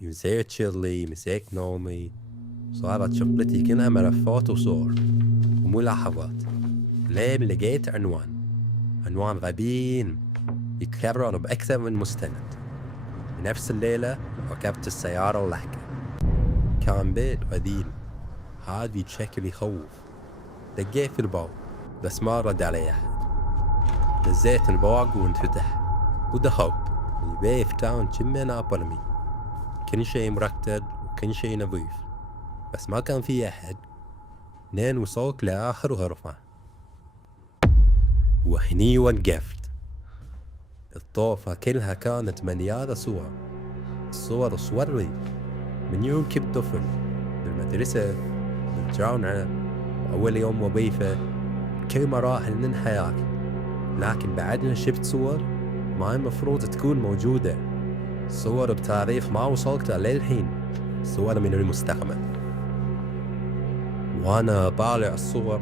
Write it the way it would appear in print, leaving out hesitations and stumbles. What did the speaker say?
مسكت شغلي، مسكت نومي، صارت شغلتي كلها ملفات وصور وملاحظات. لين لقيت عنوان غبين يتكرر بأكثر من مستند. بنفس الليلة ركبت السيارة ولحقت. كان بيت قديم هادي بشكل يخوف. دقيت في الباب بس ما رد علي أحد. نزيت الباب وانفتح ودخلت. البيت كان كمه نابرمي، كل شيء مرتب وكل شيء نظيف، بس ما كان فيه أحد. لين وصلت لآخر غرفة وهني وقفت. الطوفة كلها كانت مليانة صور، صوري من يوم كنت طفل، بالمدرسة، بالجامعة، وأول يوم وظيفة، كل مراحل من حياتي. لكن بعدنا شفت صور ما المفروض تكون موجودة، صور بتاريخ ما وصلت للحين، صور من المستقبل. وأنا طالع الصور